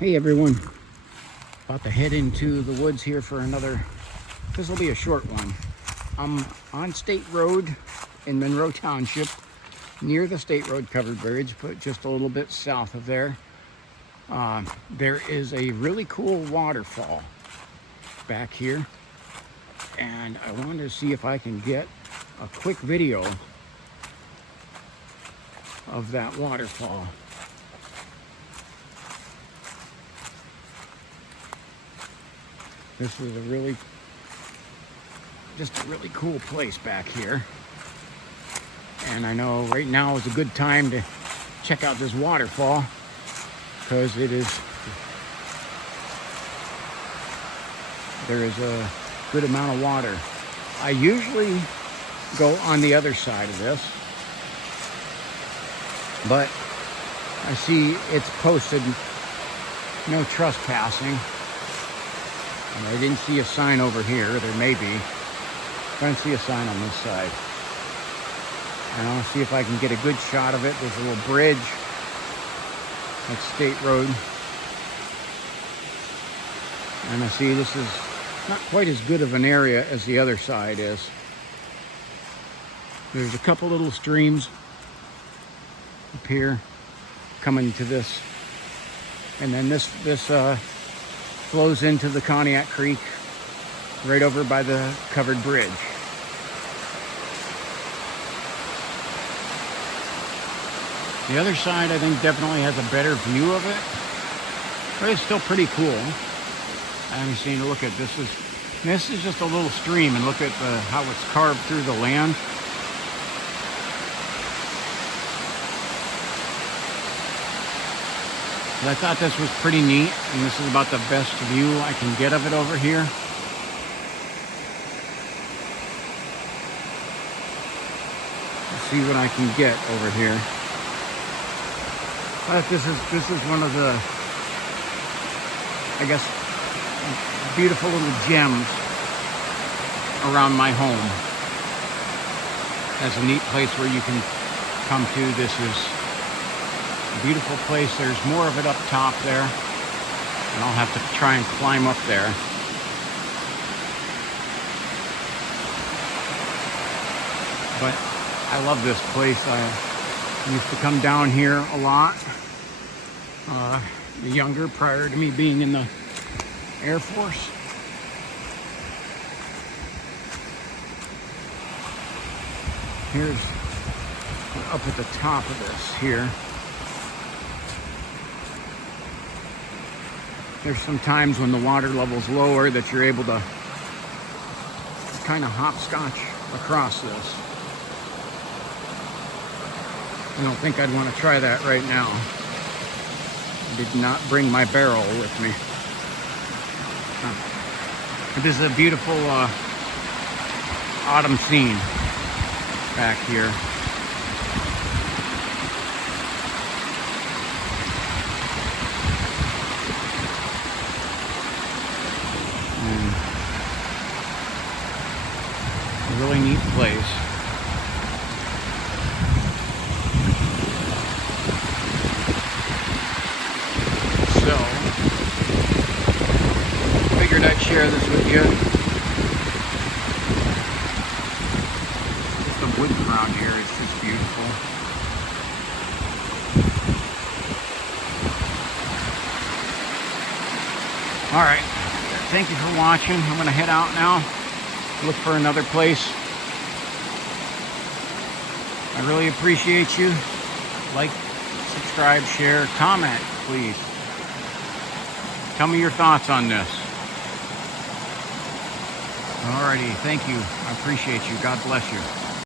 Hey everyone, about to head into the woods here for this will be a short one. I'm on State Road in Monroe Township, near the State Road covered bridge, but just a little bit south of there. There is a really cool waterfall back here, and I wanted to see if I can get a quick video of that waterfall. This is just a really cool place back here. And I know right now is a good time to check out this waterfall because there is a good amount of water. I usually go on the other side of this, but I see it's posted no trespassing. And I didn't see a sign over here. There may be. I don't see a sign on this side. And I'll see if I can get a good shot of it. There's a little bridge at State Road. And I see this is not quite as good of an area as the other side is. There's a couple little streams up here coming to this. And then this flows into the Cognac Creek right over by the covered bridge. The other side, I think, definitely has a better view of it, but it's still pretty cool. I haven't seen a look at this. This is just a little stream, and look at how it's carved through the land. I thought this was pretty neat, and this is about the best view I can get of it over here. Let's see what I can get over here. But this is one of the, I guess, beautiful little gems around my home. That's a neat place where you can come to. This is beautiful place. There's more of it up top there, and I'll have to try and climb up there. But I love this place. I used to come down here a lot, younger, prior to me being in the Air Force. Here's up at the top of this here. There's some times when the water level's lower that you're able to kind of hopscotch across this. I don't think I'd want to try that right now. I did not bring my barrel with me. This is a beautiful autumn scene back here. A really neat place. So, figured I'd share this with you. The wood around here is just beautiful. All right, thank you for watching. I'm going to head out now. Look for another place. I really appreciate you. Like, subscribe, share, comment, please. Tell me your thoughts on this. Alrighty, thank you. I appreciate you. God bless you.